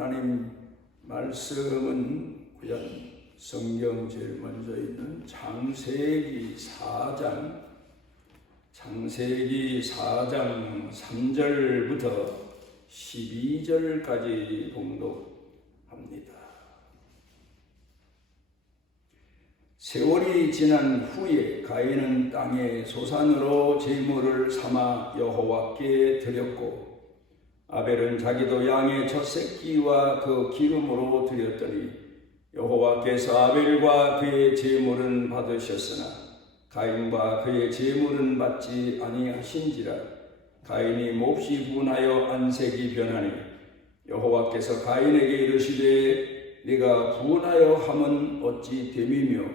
하나님 말씀은 구약 성경 제일 먼저 있는 창세기 4장 3절부터 12절까지 봉독합니다. 세월이 지난 후에 가인은 땅의 소산으로 제물을 삼아 여호와께 드렸고 아벨은 자기도 양의 첫 새끼와 그 기름으로 드렸더니 여호와께서 아벨과 그의 제물은 받으셨으나 가인과 그의 제물은 받지 아니하신지라. 가인이 몹시 분하여 안색이 변하니 여호와께서 가인에게 이르시되 네가 분하여 함은 어찌 됨이며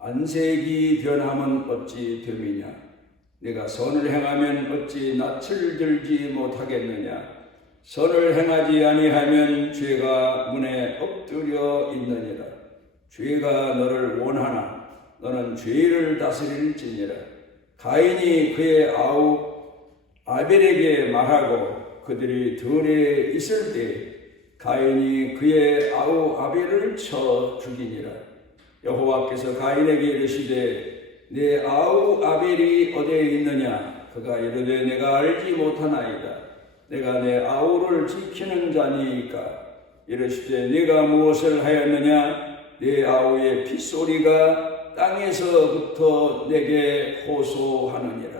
안색이 변함은 어찌 됨이냐. 네가 선을 행하면 어찌 낯을 들지 못하겠느냐. 선을 행하지 아니하면 죄가 문에 엎드려 있느니라. 죄가 너를 원하나 너는 죄를 다스릴지니라. 가인이 그의 아우 아벨에게 말하고 그들이 들에 있을 때 가인이 그의 아우 아벨을 쳐 죽이니라. 여호와께서 가인에게 이르시되 내 아우 아벨이 어디에 있느냐. 그가 이르되 내가 알지 못하나이다. 내가 내 아우를 지키는 자니이까. 이르시되 네가 무엇을 하였느냐. 내 아우의 핏소리가 땅에서부터 내게 호소하느니라.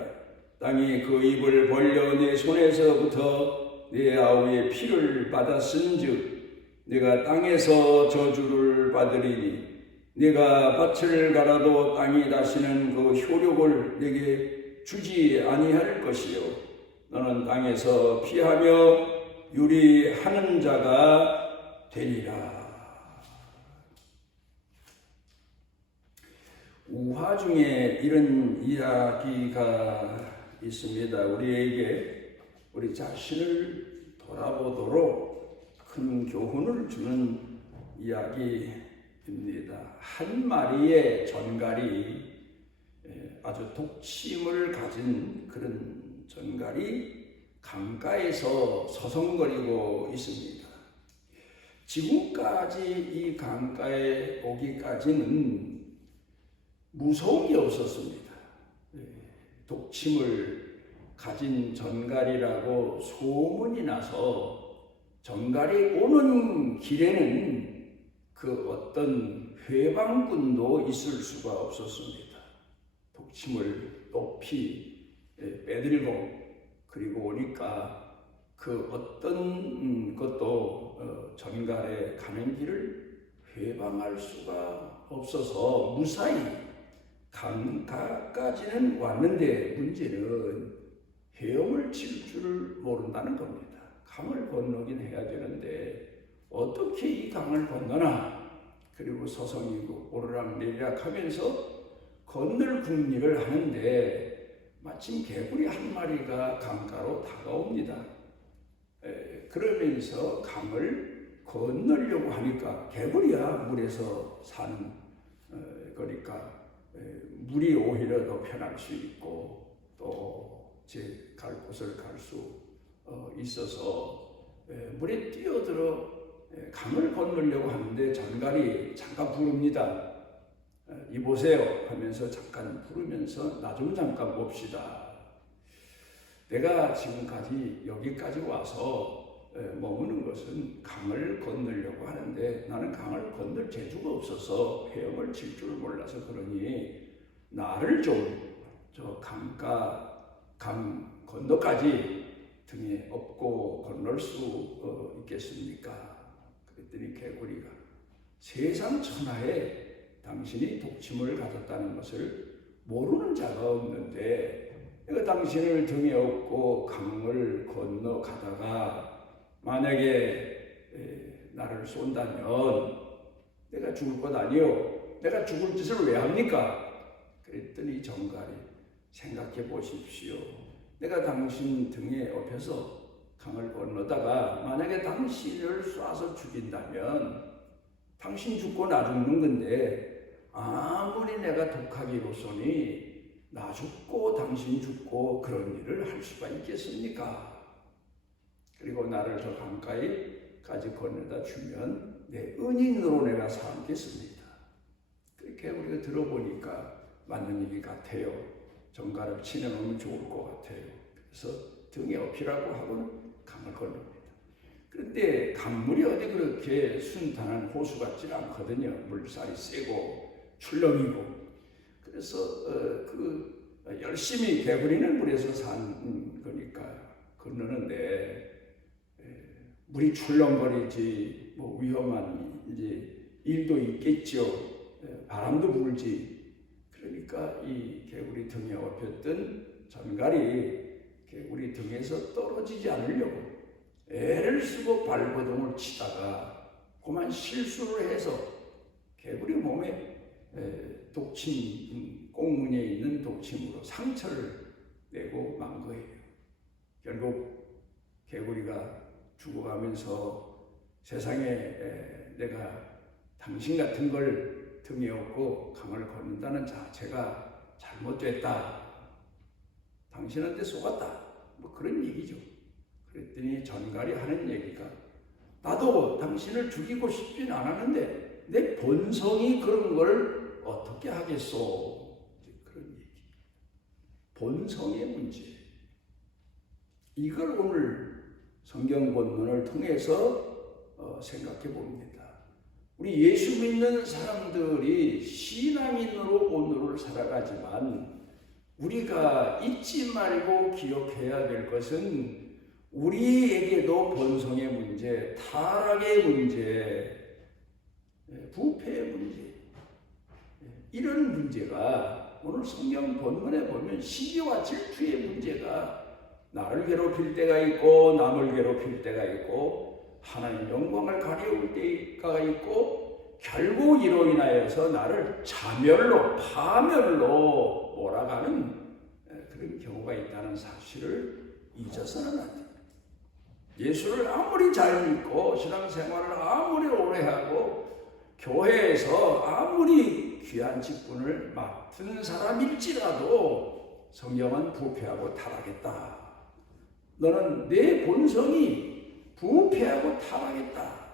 땅이 그 입을 벌려 내 손에서부터 내 아우의 피를 받았은즉 네가 땅에서 저주를 받으리니 네가 밭을 갈아도 땅이 다시는 그 효력을 내게 주지 아니할 것이요 너는 땅에서 피하며 유리하는 자가 되리라. 우화 중에 이런 이야기가 있습니다. 우리에게 우리 자신을 돌아보도록 큰 교훈을 주는 이야기입니다. 한 마리의 전갈이 아주 독침을 가진 그런 전갈이 강가에서 서성거리고 있습니다. 지금까지 이 강가에 오기까지는 무서운 게 없었습니다. 독침을 가진 전갈이라고 소문이 나서 전갈이 오는 길에는 그 어떤 회방꾼도 있을 수가 없었습니다. 독침을 높이 빼들고 그리고 오니까 그 어떤 것도 전갈에 가는 길을 회방할 수가 없어서 무사히 강가까지는 왔는데 문제는 헤엄을 칠 줄을 모른다는 겁니다. 강을 건너긴 해야 되는데 어떻게 이 강을 건너나. 그리고 서성이고 오르락내리락 하면서 건널 궁리를 하는데 마침 개구리 한 마리가 강가로 다가옵니다. 그러면서 강을 건너려고 하니까 개구리야 물에서 사는 거니까 물이 오히려 더 편할 수 있고 또 제 갈 곳을 갈 수 있어서 물에 뛰어들어 강을 건너려고 하는데 전갈이 잠깐 부릅니다. 이보세요 하면서 잠깐 부르면서 나 좀 잠깐 봅시다. 내가 지금까지 여기까지 와서 머무는 것은 강을 건너려고 하는데 나는 강을 건널 재주가 없어서 헤엄을 칠 줄 몰라서 그러니 나를 좀 저 강 건너까지 등에 업고 건널 수 있겠습니까? 그랬더니 개구리가 세상 천하에 당신이 독침을 가졌다는 것을 모르는 자가 없는데 내가 당신을 등에 업고 강을 건너가다가 만약에 나를 쏜다면 내가 죽을 것 아니요. 내가 죽을 짓을 왜 합니까? 그랬더니 전갈이 생각해 보십시오. 내가 당신 등에 업혀서 강을 건너다가 만약에 당신을 쏴서 죽인다면 당신 죽고 나 죽는 건데 아무리 내가 독하기로서니 나 죽고 당신 죽고 그런 일을 할 수가 있겠습니까? 그리고 나를 저 강가에 개구리까지 건네다 주면 내 은인으로 내가 삼겠습니다. 그렇게 우리가 들어보니까 맞는 얘기 같아요. 정갈을 치내놓으면 좋을 것 같아요. 그래서 등에 업히라고 하고는 강을 건넙니다. 그런데 강물이 어디 그렇게 순탄한 호수 같지 않거든요. 물살이 세고 출렁이고. 그래서 열심히 개구리는 물에서 산 거니까 건너는데 물이 출렁거리지 뭐 위험한 이제 일도 있겠죠. 바람도 불지. 그러니까 이 개구리 등에 업혔던 전갈이 개구리 등에서 떨어지지 않으려고 애를 쓰고 발버둥을 치다가 그만 실수를 해서 개구리 몸에 독침, 꽁문에 있는 독침으로 상처를 내고 만 거예요. 결국 개구리가 죽어가면서 세상에 내가 당신 같은 걸 등에 업고 강을 걷는다는 자체가 잘못됐다. 당신한테 속았다. 뭐 그런 얘기죠. 그랬더니 전갈이 하는 얘기가 나도 당신을 죽이고 싶진 않았는데 내 본성이 그런 걸 어떻게 하겠소. 그런 얘기. 본성의 문제. 이걸 오늘 성경 본문을 통해서 생각해 봅니다. 우리 예수 믿는 사람들이 신앙인으로 오늘을 살아가지만 우리가 잊지 말고 기억해야 될 것은 우리에게도 본성의 문제, 타락의 문제, 부패의 문제, 이런 문제가 오늘 성경 본문에 보면 시기와 질투의 문제가 나를 괴롭힐 때가 있고 남을 괴롭힐 때가 있고 하나님 영광을 가려울 때가 있고 결국 이로 인하여서 나를 자멸로 파멸로 몰아가는 그런 경우가 있다는 사실을 잊어서는 안 됩니다. 예수를 아무리 잘 믿고 신앙생활을 아무리 오래 하고 교회에서 아무리 귀한 직분을 맡은 사람일지라도 성경은 부패하고 타락했다. 너는 내 본성이 부패하고 타락했다.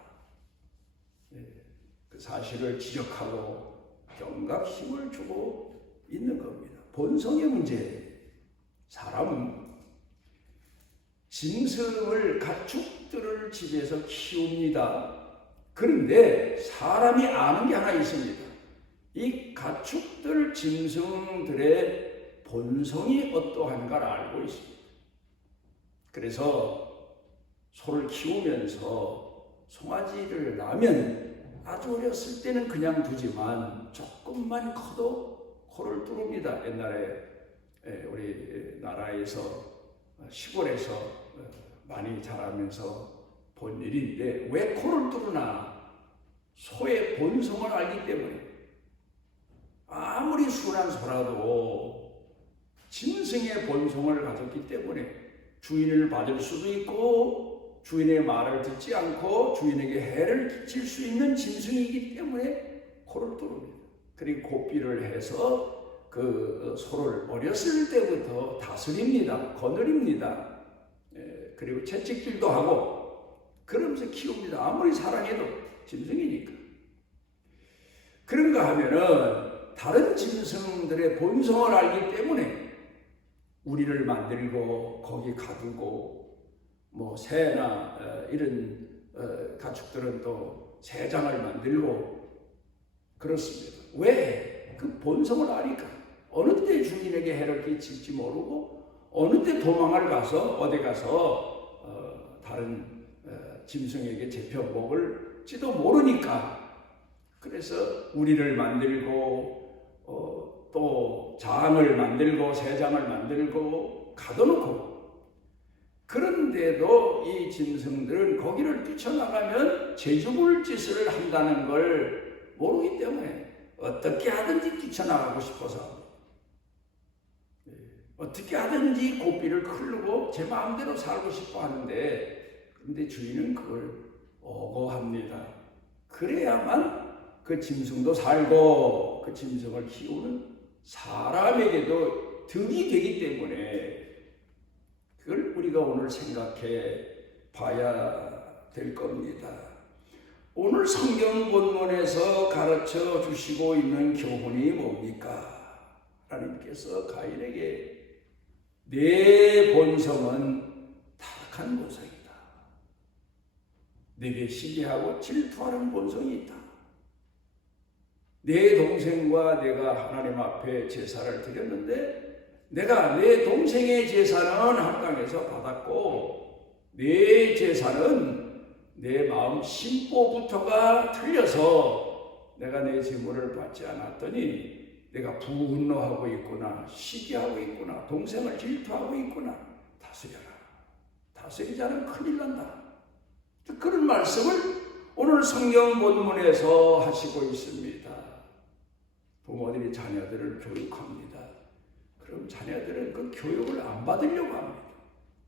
그 사실을 지적하고 경각심을 주고 있는 겁니다. 본성의 문제. 사람은 짐승을 가축들을 집에서 키웁니다. 그런데 사람이 아는 게 하나 있습니다. 이 가축들 짐승들의 본성이 어떠한가를 알고 있습니다. 그래서 소를 키우면서 송아지를 낳으면 아주 어렸을 때는 그냥 두지만 조금만 커도 코를 뚫습니다. 옛날에 우리 나라에서 시골에서 많이 자라면서 본 일인데 왜 코를 뚫으나? 소의 본성을 알기 때문에. 아무리 순한 소라도 짐승의 본성을 가졌기 때문에 주인을 받을 수도 있고 주인의 말을 듣지 않고 주인에게 해를 끼칠 수 있는 짐승이기 때문에 코를 뚫습니다. 그리고 고삐를 해서 그 소를 어렸을 때부터 다스립니다. 거느립니다. 그리고 채찍질도 하고 그러면서 키웁니다. 아무리 사랑해도 짐승이니까. 그런가 하면은 다른 짐승들의 본성을 알기 때문에 우리를 만들고 거기 가두고 뭐 새나 이런 가축들은 또 새장을 만들고 그렇습니다. 왜? 그 본성을 아니까. 어느 때 주인에게 해를 끼칠지 모르고 어느 때 도망을 가서 어디 가서 다른 짐승에게 잡혀 먹을지도 모르니까. 그래서 우리를 만들고 또 장을 만들고 새장을 만들고 가둬놓고, 그런데도 이 짐승들은 거기를 뛰쳐나가면 죄죽을 짓을 한다는 걸 모르기 때문에 어떻게 하든지 뛰쳐나가고 싶어서 어떻게 하든지 고삐를 클르고 제 마음대로 살고 싶어 하는데, 근데 주인은 그걸 억어합니다. 그래야만 그 짐승도 살고 그 짐승을 키우는 사람에게도 득이 되기 때문에 그걸 우리가 오늘 생각해 봐야 될 겁니다. 오늘 성경 본문에서 가르쳐 주시고 있는 교훈이 뭡니까? 하나님께서 가인에게 내 본성은 타락한 본성이다. 내게 시기하고 질투하는 본성이 있다. 내 동생과 내가 하나님 앞에 제사를 드렸는데 내가 내 동생의 제사는 한강에서 받았고 내 제사는 내 마음 심보부터가 틀려서 내가 내 제물을 받지 않았더니 내가 분노하고 있구나, 시기하고 있구나, 동생을 질투하고 있구나. 다스려라. 다스리지 않으면 큰일 난다. 그런 말씀을 오늘 성경 본문에서 하시고 있습니다. 부모들이 자녀들을 교육합니다. 그럼 자녀들은 그 교육을 안 받으려고 합니다.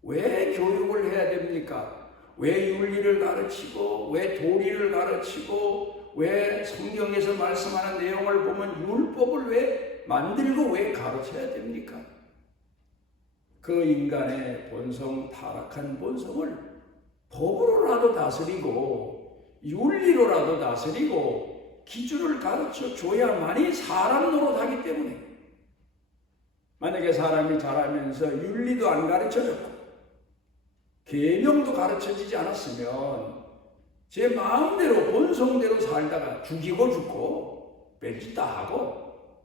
왜 교육을 해야 됩니까? 왜 윤리를 가르치고, 왜 도리를 가르치고, 왜 성경에서 말씀하는 내용을 보면 율법을 왜 만들고 왜 가르쳐야 됩니까? 그 인간의 본성, 타락한 본성을 법으로라도 다스리고 윤리로라도 다스리고 기준을 가르쳐 줘야만이 사람 노릇하기 때문에, 만약에 사람이 자라면서 윤리도 안 가르쳐줬고 계명도 가르쳐지지 않았으면 제 마음대로 본성대로 살다가 죽이고 죽고 뺀짓 다 하고,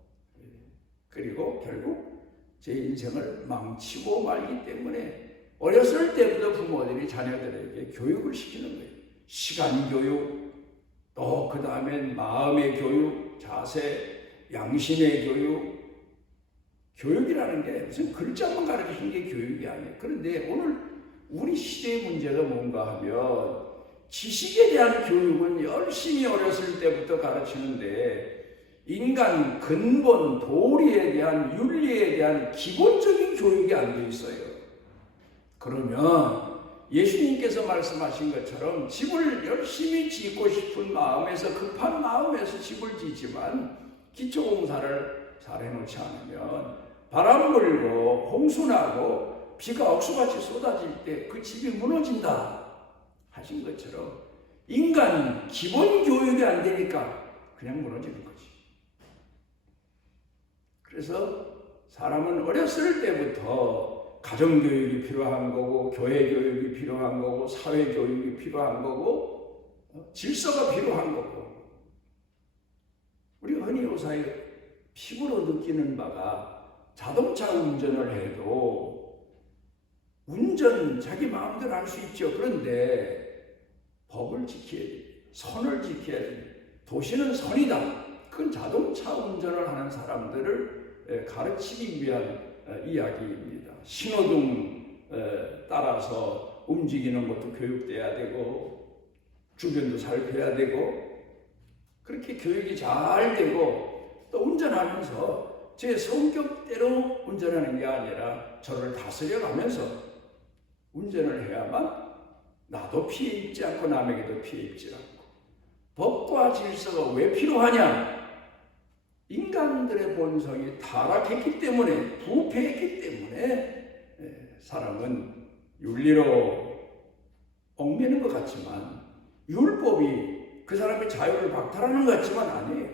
그리고 결국 제 인생을 망치고 말기 때문에 어렸을 때부터 부모들이 자녀들에게 교육을 시키는 거예요. 시간 교육, 또 그 다음엔 마음의 교육, 자세, 양심의 교육. 교육이라는 게 무슨 글자만 가르치는 게 교육이 아니에요. 그런데 오늘 우리 시대의 문제가 뭔가 하면 지식에 대한 교육은 열심히 어렸을 때부터 가르치는데 인간 근본 도리에 대한, 윤리에 대한 기본적인 교육이 안 돼 있어요. 그러면 예수님께서 말씀하신 것처럼 집을 열심히 짓고 싶은 마음에서, 급한 마음에서 집을 짓지만 기초공사를 잘 해놓지 않으면 바람 불고 홍수 나고 비가 억수같이 쏟아질 때 그 집이 무너진다 하신 것처럼 인간 기본 교육이 안 되니까 그냥 무너지는 거지. 그래서 사람은 어렸을 때부터 가정교육이 필요한 거고, 교회교육이 필요한 거고, 사회교육이 필요한 거고, 질서가 필요한 거고. 우리가 흔히 요사이 피부로 느끼는 바가 자동차 운전을 해도 운전 자기 마음대로 할 수 있죠. 그런데 법을 지켜야 돼. 선을 지켜야 돼. 도시는 선이다. 그건 자동차 운전을 하는 사람들을 가르치기 위한 이야기입니다. 신호등 따라서 움직이는 것도 교육돼야 되고, 주변도 살펴야 되고, 그렇게 교육이 잘 되고, 또 운전하면서 제 성격대로 운전하는 게 아니라 저를 다스려가면서 운전을 해야만 나도 피해 입지 않고 남에게도 피해 입지 않고. 법과 질서가 왜 필요하냐? 인간들의 본성이 타락했기 때문에, 부패했기 때문에 사람은 윤리로 얽매는 것 같지만, 율법이 그 사람의 자유를 박탈하는 것 같지만 아니에요.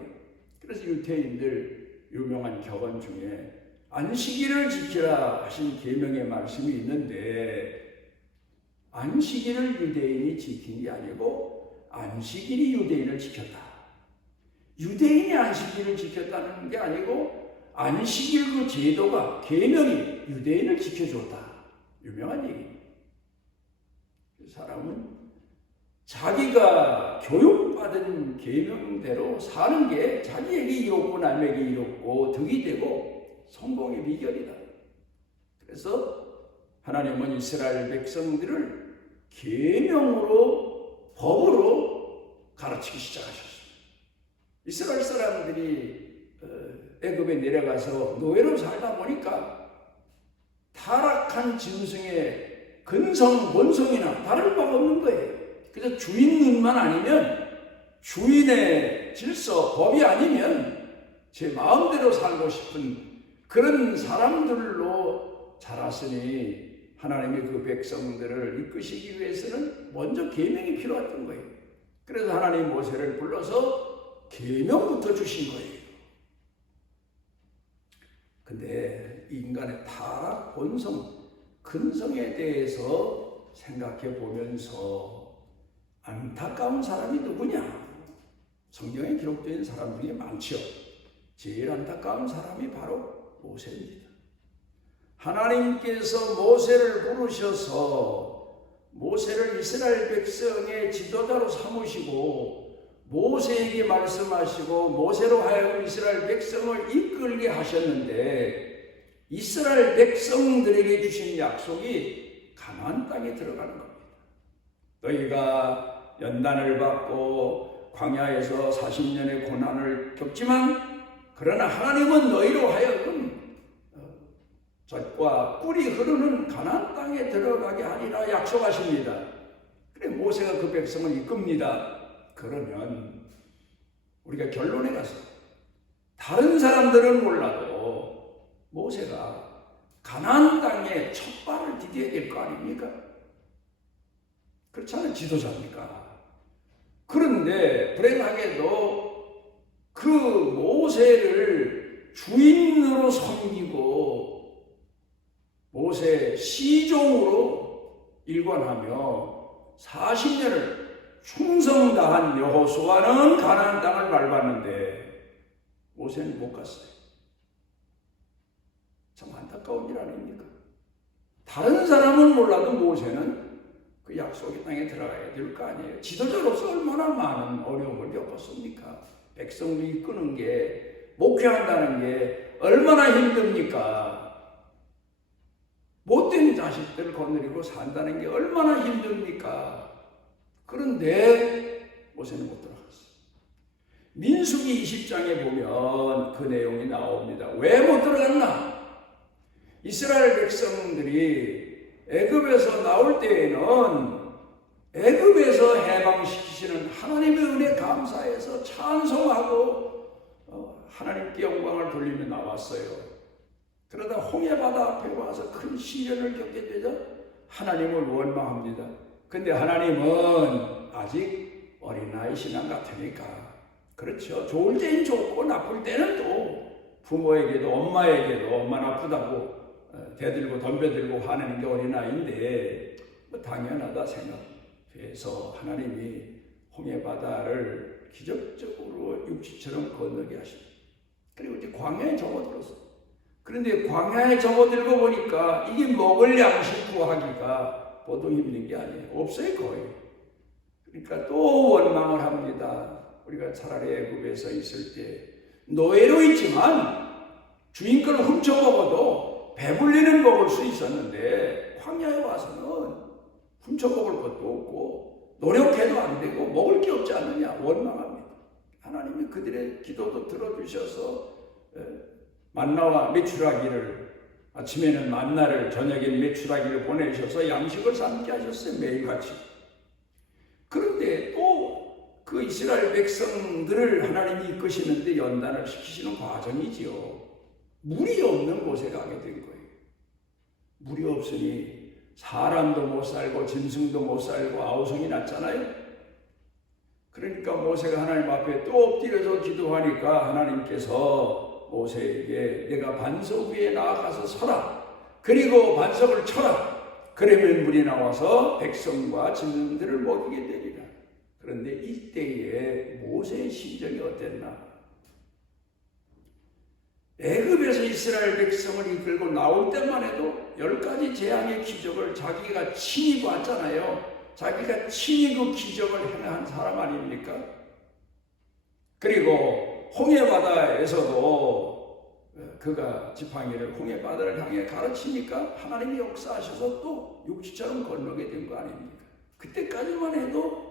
그래서 유태인들 유명한 격언 중에 안식일을 지키라 하신 계명의 말씀이 있는데, 안식일을 유대인이 지킨 게 아니고 안식일이 유대인을 지켰다. 유대인이 안식일을 지켰다는 게 아니고 안식일 그 제도가, 계명이 유대인을 지켜줬다. 유명한 얘기입니다. 사람은 자기가 교육받은 계명대로 사는 게 자기에게 이롭고 남에게 이롭고 덕이 되고 성공의 비결이다. 그래서 하나님은 이스라엘 백성들을 계명으로, 법으로 가르치기 시작하셨습니다. 이스라엘 사람들이 애굽에 내려가서 노예로 살다 보니까 타락한 짐승의 근성, 본성이나 다를 바가 없는 거예요. 그래서 주인 눈만 아니면, 주인의 질서, 법이 아니면 제 마음대로 살고 싶은 그런 사람들로 자랐으니 하나님이 그 백성들을 이끄시기 위해서는 먼저 계명이 필요했던 거예요. 그래서 하나님 모세를 불러서 계명부터 주신 거예요. 근데 인간의 타락 본성, 근성에 대해서 생각해 보면서 안타까운 사람이 누구냐? 성경에 기록된 사람 중에 많죠. 제일 안타까운 사람이 바로 모세입니다. 하나님께서 모세를 부르셔서 모세를 이스라엘 백성의 지도자로 삼으시고 모세에게 말씀하시고 모세로 하여금 이스라엘 백성을 이끌게 하셨는데 이스라엘 백성들에게 주신 약속이 가나안 땅에 들어가는 겁니다. 너희가 연단을 받고 광야에서 40년의 고난을 겪지만 그러나 하나님은 너희로 하여금 젖과 꿀이 흐르는 가나안 땅에 들어가게 하리라 약속하십니다. 그래 모세가 그 백성을 이끕니다. 그러면 우리가 결론에 가서 다른 사람들은 몰라도 모세가 가나안 땅에 첫 발을 디뎌야 될 거 아닙니까? 그렇지 않아요? 지도자입니까? 그런데 불행하게도 그 모세를 주인으로 섬기고 모세 시종으로 일관하며 40년을 충성다한 여호수아는 가나안 땅을 밟았는데 모세는 못 갔어요. 참 안타까운 일 아닙니까? 다른 사람은 몰라도 모세는 그 약속의 땅에 들어가야 될 거 아니에요. 지도자로서 얼마나 많은 어려움을 겪었습니까? 백성을 이끄는 게, 목회한다는 게 얼마나 힘듭니까? 못된 자식들을 거느리고 산다는 게 얼마나 힘듭니까? 그런데 모세는 못 들어갔어요. 민수기 20장에 보면 그 내용이 나옵니다. 왜 못 들어갔나? 이스라엘 백성들이 애굽에서 나올 때에는 애굽에서 해방시키시는 하나님의 은혜 감사해서 찬송하고 하나님께 영광을 돌리며 나왔어요. 그러다 홍해바다 앞에 와서 큰 시련을 겪게 되자 하나님을 원망합니다. 근데 하나님은 아직 어린아이 신앙 같으니까 그렇죠. 좋을 때는 좋고 나쁠 때는 또 부모에게도 엄마에게도 엄마는 아프다고 대들고 덤벼들고 화내는 게 어린아이인데 뭐 당연하다 생각해서 하나님이 홍해바다를 기적적으로 육지처럼 건너게 하십니다. 그리고 이제 광야에 접어들었어요. 그런데 광야에 접어들고 보니까 이게 먹을 양식 구하기가 보통 힘든 게 아니에요. 없어요 거의. 그러니까 또 원망을 합니다. 우리가 차라리 애굽에서 있을 때 노예로 있지만 주인 걸 훔쳐먹어도 배불리는 먹을 수 있었는데 광야에 와서는 훔쳐먹을 것도 없고 노력해도 안 되고 먹을 게 없지 않느냐 원망합니다. 하나님이 그들의 기도도 들어주셔서 만나와 메추라기를 아침에는 만나를 저녁엔 메추라기를 보내셔서 양식을 삼게 하셨어요. 매일같이. 그런데 또 그 이스라엘 백성들을 하나님이 이끄시는데 연단을 시키시는 과정이지요. 물이 없는 곳에 가게 된 거예요. 물이 없으니 사람도 못 살고 짐승도 못 살고 아우성이 났잖아요. 그러니까 모세가 하나님 앞에 또 엎드려서 기도하니까 하나님께서 모세에게 내가 반석 위에 나아가서 서라. 그리고 반석을 쳐라. 그러면 물이 나와서 백성과 짐승들을 먹이게 되리라. 그런데 이때에 모세의 심정이 어땠나? 애굽에서 이스라엘 백성을 이끌고 나올 때만 해도 10가지 재앙의 기적을 자기가 친히 봤잖아요. 자기가 친히 그 기적을 행한 사람 아닙니까? 그리고 홍해바다에서도 그가 지팡이를 홍해바다를 향해 가르치니까 하나님이 역사하셔서 또 육지처럼 건너게 된 거 아닙니까? 그때까지만 해도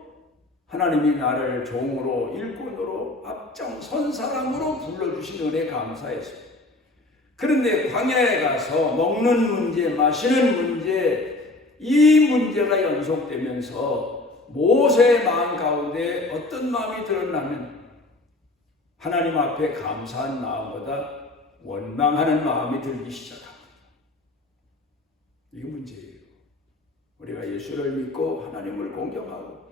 하나님이 나를 종으로 일꾼으로 앞장선 사람으로 불러주신 은혜 감사했어요. 그런데 광야에 가서 먹는 문제, 마시는 문제, 이 문제가 연속되면서 모세의 마음 가운데 어떤 마음이 들었냐면 하나님 앞에 감사한 마음보다 원망하는 마음이 들기 시작합니다. 이게 문제예요. 우리가 예수를 믿고 하나님을 공경하고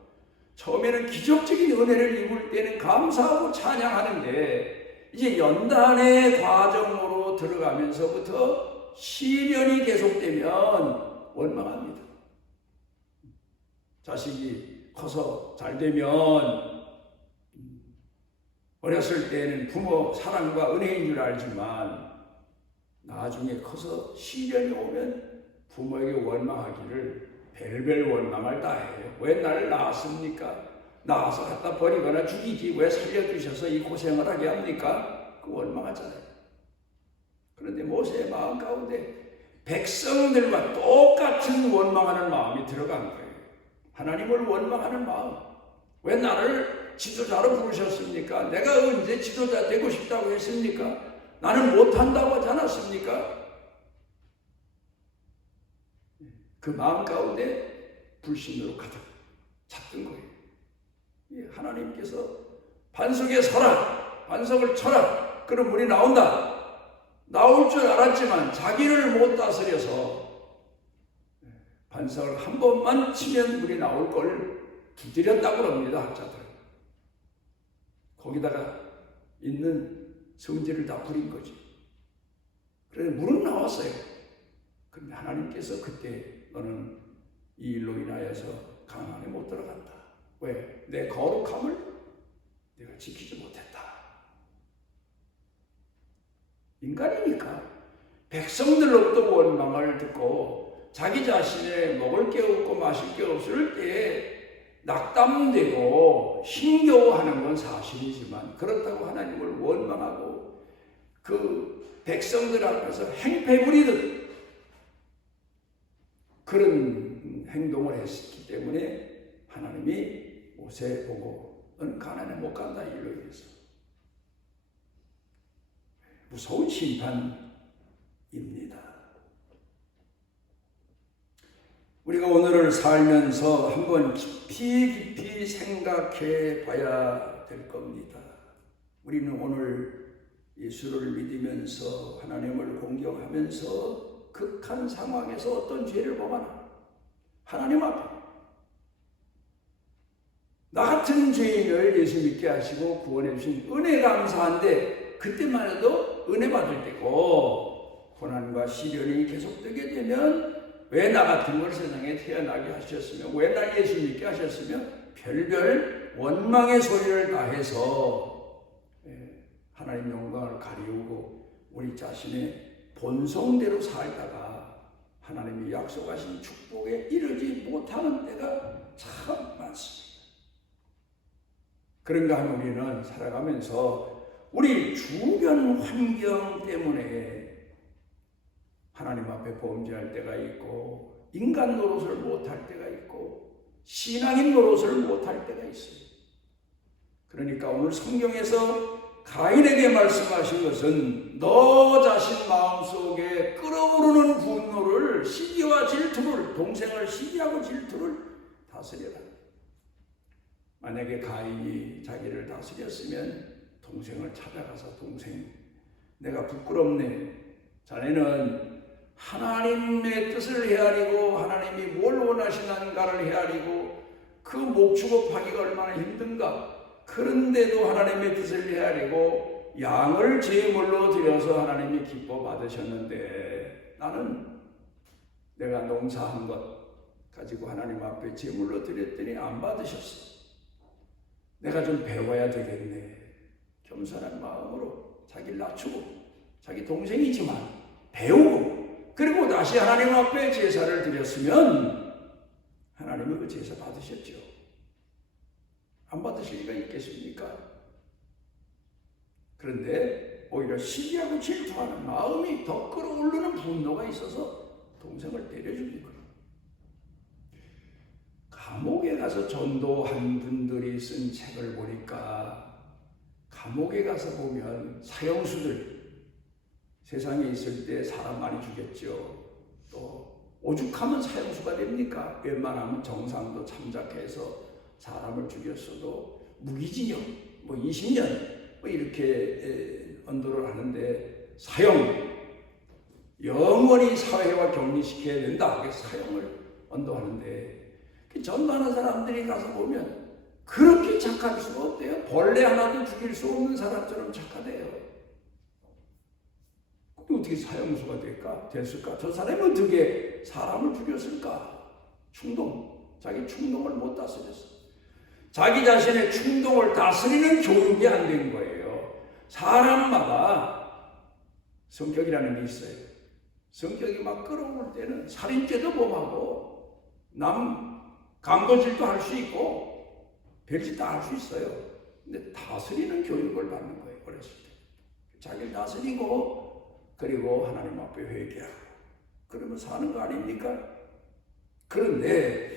처음에는 기적적인 은혜를 입을 때는 감사하고 찬양하는데 이제 연단의 과정으로 들어가면서부터 시련이 계속되면 원망합니다. 자식이 커서 잘 되면 어렸을 때는 부모 사랑과 은혜인 줄 알지만 나중에 커서 시련이 오면 부모에게 원망하기를 별별 원망을 다 해요. 왜 나를 낳았습니까? 낳아서 갖다 버리거나 죽이지 왜 살려주셔서 이 고생을 하게 합니까? 그 원망하잖아요. 그런데 모세의 마음 가운데 백성들과 똑같은 원망하는 마음이 들어간 거예요. 하나님을 원망하는 마음. 왜 나를 지도자로 부르셨습니까? 내가 언제 지도자 되고 싶다고 했습니까? 나는 못한다고 하지 않았습니까? 그 마음 가운데 불신으로 가득 찼던 거예요. 하나님께서 반석에 서라, 반석을 쳐라. 그럼 물이 나온다. 나올 줄 알았지만 자기를 못 다스려서 반석을 한 번만 치면 물이 나올 걸 두드렸다고 합니다, 학자들. 거기다가 있는 성질을 다 부린 거지. 그래서 물은 나왔어요. 그런데 하나님께서 그때 너는 이 일로 인하여서 가나안에 못 들어간다. 왜? 내 거룩함을 내가 지키지 못했다. 인간이니까 백성들로부터 원망을 듣고 자기 자신의 먹을 게 없고 마실 게 없을 때에 낙담되고 힘겨워하는 건 사실이지만 그렇다고 하나님을 원망하고 그 백성들 앞에서 행패 부리듯 그런 행동을 했기 때문에 하나님이 모세 보고 너는 가나안에 못 간다 일로 인해서 무서운 심판입니다. 우리가 오늘을 살면서 한번 깊이 생각해 봐야 될 겁니다. 우리는 오늘 예수를 믿으면서 하나님을 공경하면서 극한 상황에서 어떤 죄를 범하나 하나님 앞에 나 같은 죄인을 예수 믿게 하시고 구원해 주신 은혜 감사한데 그때만 해도 은혜 받을 때고 고난과 시련이 계속되게 되면 왜 나 같은 걸 세상에 태어나게 하셨으며 왜 날 예수 믿게 하셨으며 별별 원망의 소리를 다해서 하나님 영광을 가리우고 우리 자신의 본성대로 살다가 하나님이 약속하신 축복에 이르지 못하는 때가 참 많습니다. 그런가 하면 우리는 살아가면서 우리 주변 환경 때문에 하나님 앞에 범죄할 때가 있고 인간 노릇을 못할 때가 있고 신앙인 노릇을 못할 때가 있어요. 그러니까 오늘 성경에서 가인에게 말씀하신 것은 너 자신 마음속에 끓어오르는 분노를 시기와 질투를 동생을 시기하고 질투를 다스려라. 만약에 가인이 자기를 다스렸으면 동생을 찾아가서 동생 내가 부끄럽네. 자네는 하나님의 뜻을 헤아리고 하나님이 뭘 원하시는가를 헤아리고 그 목축업하기가 얼마나 힘든가. 그런데도 하나님의 뜻을 헤아리고 양을 제물로 드려서 하나님이 기뻐 받으셨는데 나는 내가 농사한 것 가지고 하나님 앞에 제물로 드렸더니 안 받으셨어. 내가 좀 배워야 되겠네. 겸손한 마음으로 자기를 낮추고 자기 동생이지만 배우고 그리고 다시 하나님 앞에 제사를 드렸으면 하나님은 그 제사 받으셨죠. 안 받으실 리가 있겠습니까? 그런데 오히려 시기하고 질투하는 마음이 더 끌어오르는 분노가 있어서 동생을 때려주는 거예요. 감옥에 가서 전도한 분들이 쓴 책을 보니까 감옥에 가서 보면 사형수들 세상에 있을 때 사람 많이 죽였죠. 또 오죽하면 사형수가 됩니까? 웬만하면 정상도 참작해서 사람을 죽였어도 무기징역 20년 이렇게 언도를 하는데 사형 영원히 사회와 격리시켜야 된다. 사형을 언도하는데 그 전도하는 사람들이 가서 보면 그렇게 착할 수가 없대요. 벌레 하나도 죽일 수 없는 사람처럼 착하대요. 어떻게 사형수가 됐을까? 저 사람이 어떻게 사람을 죽였을까? 자기 충동을 못 다스렸어. 자기 자신의 충동을 다스리는 교육이 안 된 거예요. 사람마다 성격이라는 게 있어요. 성격이 막 끌어올 때는 살인죄도 범하고 남 강도질도 할 수 있고 별짓 다 할 수 있어요. 근데 다스리는 교육을 받는 거예요. 어렸을 때. 자기를 다스리고 그리고 하나님 앞에 회개하고 그러면 사는 거 아닙니까? 그런데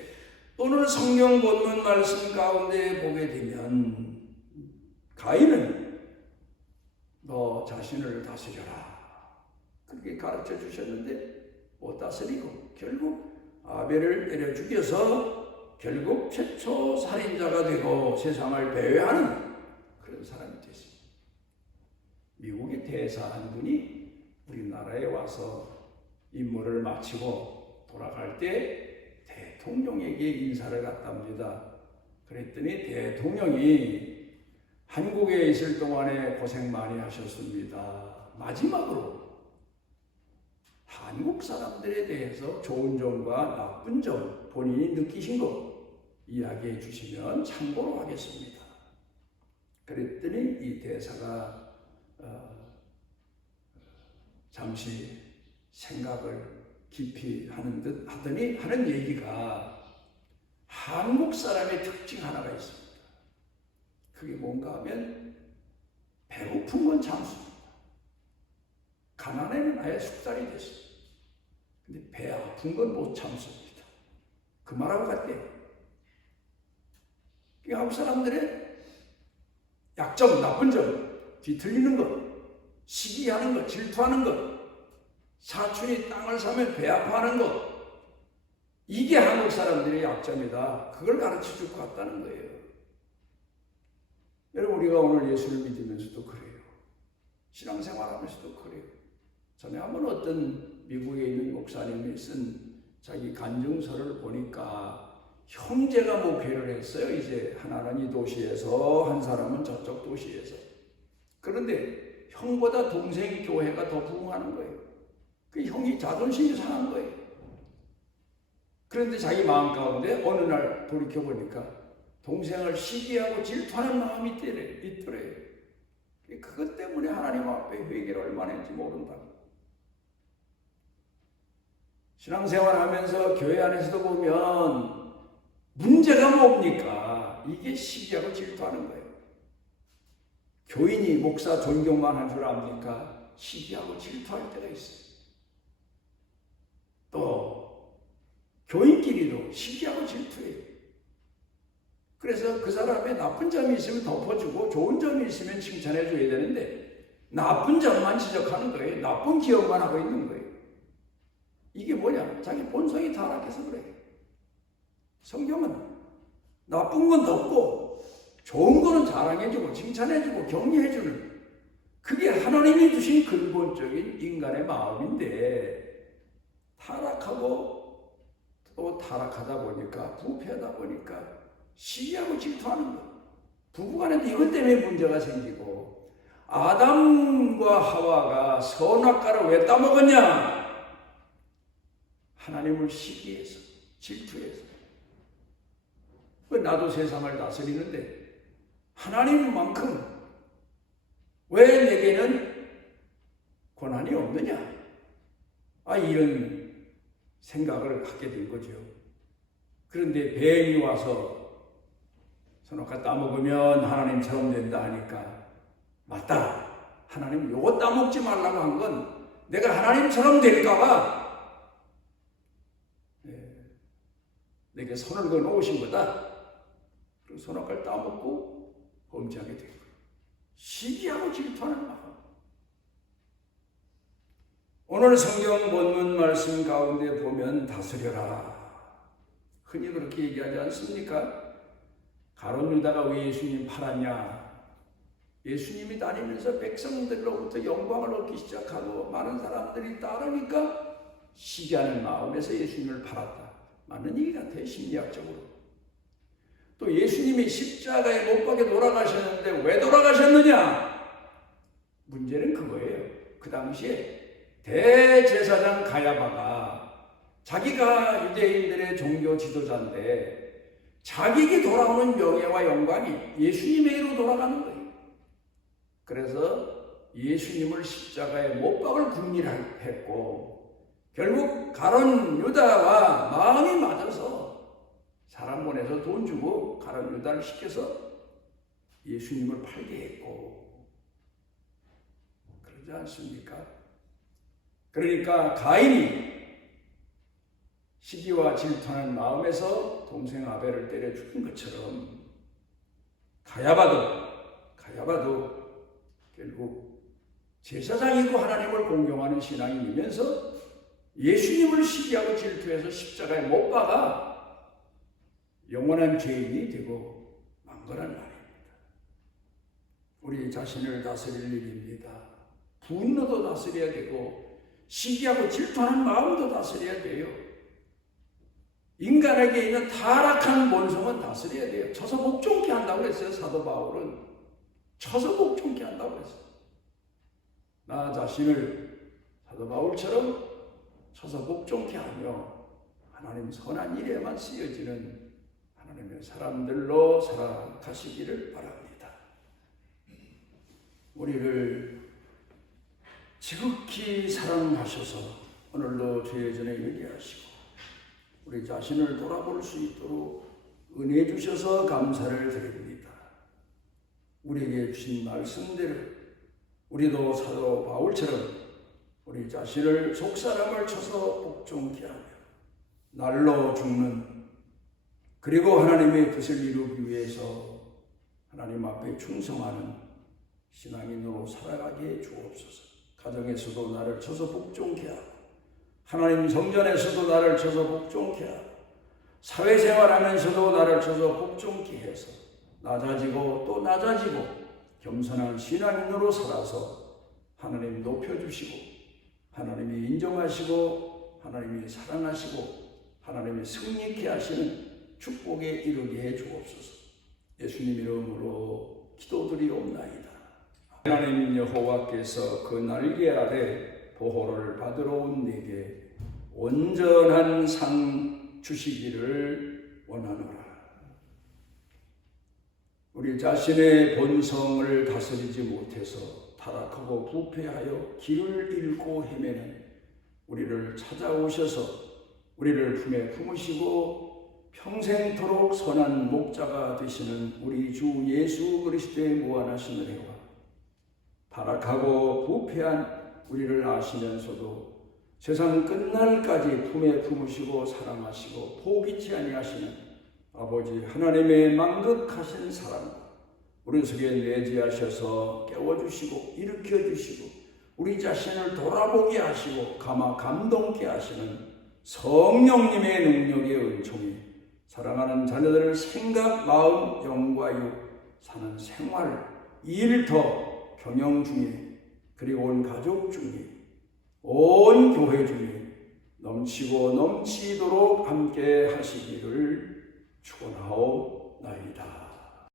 오늘 성경 본문 말씀 가운데 보게 되면 가인은 너 자신을 다스려라 그렇게 가르쳐 주셨는데 못 다스리고 결국 아벨을 때려 죽여서 결국 최초 살인자가 되고 세상을 배회하는 그런 사람이 됐습니다. 미국의 대사 한 분이 우리나라에 와서 임무를 마치고 돌아갈 때 대통령에게 인사를 갔답니다. 그랬더니 대통령이 한국에 있을 동안에 고생 많이 하셨습니다. 마지막으로 한국 사람들에 대해서 좋은 점과 나쁜 점 본인이 느끼신 것 이야기해 주시면 참고로 하겠습니다. 그랬더니 이 대사가 잠시 생각을 깊이 하는 얘기가 한국 사람의 특징 하나가 있습니다. 그게 뭔가 하면 배고픈 건 참습니다. 가난에는 아예 숙달이 됐어요. 근데 배 아픈 건 못 참습니다. 그 말하고 같대요. 한국 사람들의 약점, 나쁜 점, 뒤틀리는 것, 시기하는 것, 질투하는 것, 사촌이 땅을 사면 배 아파하는 것, 이게 한국 사람들의 약점이다. 그걸 가르쳐 줄 것 같다는 거예요. 여러분, 우리가 오늘 예수를 믿으면서도 그래요. 신앙생활하면서도 그래요. 전에 한번 어떤 미국에 있는 목사님이 쓴 자기 간증서를 보니까 형제가 목회를 했어요. 이제 하나는 이 도시에서 한 사람은 저쪽 도시에서. 그런데 형보다 동생 교회가 더 부흥하는 거예요. 그 형이 자존심이 상한 거예요. 그런데 자기 마음 가운데 어느 날 돌이켜보니까 동생을 시기하고 질투하는 마음이 있더래요. 그것 때문에 하나님 앞에 회개를 얼마나 했는지 모른다고. 신앙생활 하면서 교회 안에서도 보면 문제가 뭡니까? 이게 시기하고 질투하는 거예요. 교인이 목사 존경만 한 줄 압니까? 시기하고 질투할 때가 있어요. 또 교인끼리도 시기하고 질투해요. 그래서 그 사람의 나쁜 점이 있으면 덮어주고 좋은 점이 있으면 칭찬해 줘야 되는데 나쁜 점만 지적하는 거예요. 나쁜 기억만 하고 있는 거예요. 이게 뭐냐? 자기 본성이 타락해서 그래요. 성경은 나쁜 건 덮고 좋은 거는 자랑해주고 칭찬해주고 격려해주는 그게 하나님이 주신 근본적인 인간의 마음인데 타락하고 또 타락하다 보니까 부패하다 보니까 시기하고 질투하는 거예요. 부부간에도 이것 때문에 문제가 생기고 아담과 하와가 선악과를 왜 따먹었냐? 하나님을 시기해서 질투해서 나도 세상을 다스리는데 하나님만큼 왜 내게는 권한이 없느냐? 이런 생각을 갖게 된 거죠. 그런데 뱀이 와서 선악과 따먹으면 하나님처럼 된다 하니까 맞다. 하나님 요거 따먹지 말라고 한 건 내가 하나님처럼 될까봐 내게 손을 그어 놓으신 거다. 그리고 선악과를 따먹고 범죄하게 된 거예요. 시기하고 질투하는 마음. 오늘 성경 본문 말씀 가운데 보면 다스려라. 흔히 그렇게 얘기하지 않습니까? 가룟 유다가 왜 예수님 팔았냐? 예수님이 다니면서 백성들로부터 영광을 얻기 시작하고 많은 사람들이 따르니까 시기하는 마음에서 예수님을 팔았다. 맞는 얘기 같아요, 심리학적으로. 또 예수님이 십자가에 못 박혀 돌아가셨는데 왜 돌아가셨느냐? 문제는 그거예요. 그 당시에 대제사장 가야바가 자기가 유대인들의 종교 지도자인데 자기에게 돌아오는 명예와 영광이 예수님에게로 돌아가는 거예요. 그래서 예수님을 십자가에 못 박을 궁리했고 결국 가룟 유다와 마음이 맞아서 사람 보내서 돈 주고 가룟 유다를 시켜서 예수님을 팔게 했고, 그러지 않습니까? 그러니까 가인이 시기와 질투하는 마음에서 동생 아벨을 때려 죽인 것처럼 가야바도 결국 제사장이고 하나님을 공경하는 신앙인이면서 예수님을 시기하고 질투해서 십자가에 못 박아 영원한 죄인이 되고 만 거란 말입니다. 우리 자신을 다스릴 일입니다. 분노도 다스려야 되고 시기하고 질투하는 마음도 다스려야 돼요. 인간에게 있는 타락한 본성은 다스려야 돼요. 쳐서 복종케 한다고 했어요. 사도 바울은 쳐서 복종케 한다고 했어요. 나 자신을 사도 바울처럼 쳐서 복종케 하며 하나님 선한 일에만 쓰여지는 하나님의 사람들로 살아가시기를 바랍니다. 우리를 지극히 사랑하셔서 오늘도 죄의 전에 이르게 하시고 우리 자신을 돌아볼 수 있도록 은혜 주셔서 감사를 드립니다. 우리에게 주신 말씀대로 우리도 사도 바울처럼 우리 자신을 속사람을 쳐서 복종케 하며 날로 죽는, 그리고 하나님의 뜻을 이루기 위해서 하나님 앞에 충성하는 신앙인으로 살아가게 해 주옵소서. 가정에서도 나를 쳐서 복종케 하고 하나님 성전에서도 나를 쳐서 복종케 하고 사회생활하면서도 나를 쳐서 복종케 해서 낮아지고 또 낮아지고 겸손한 신앙인으로 살아서 하나님이 높여주시고 하나님이 인정하시고 하나님이 사랑하시고 하나님이 승리케 하시는 축복에 이르게 해 주옵소서. 예수님 이름으로 기도드리옵나이다. 하나님 여호와께서 그 날개 아래 보호를 받으러 온 내게 온전한 상 주시기를 원하노라. 우리 자신의 본성을 다스리지 못해서 타락하고 부패하여 길을 잃고 헤매는 우리를 찾아오셔서 우리를 품에 품으시고 평생토록 선한 목자가 되시는 우리 주 예수 그리스도의 무한하신 은혜와 타락하고 부패한 우리를 아시면서도 세상 끝날까지 품에 품으시고 사랑하시고 포기치 아니하시는 아버지 하나님의 만극하신 사랑과 우리 속에 내재하셔서 깨워주시고 일으켜주시고 우리 자신을 돌아보게 하시고 감동케 하시는 성령님의 능력의 은총이 사랑하는 자녀들을 생각, 마음, 영과 육 사는 생활, 일터, 경영 중에 그리고 온 가족 중에 온 교회 중에 넘치고 넘치도록 함께 하시기를 축원하옵나이다.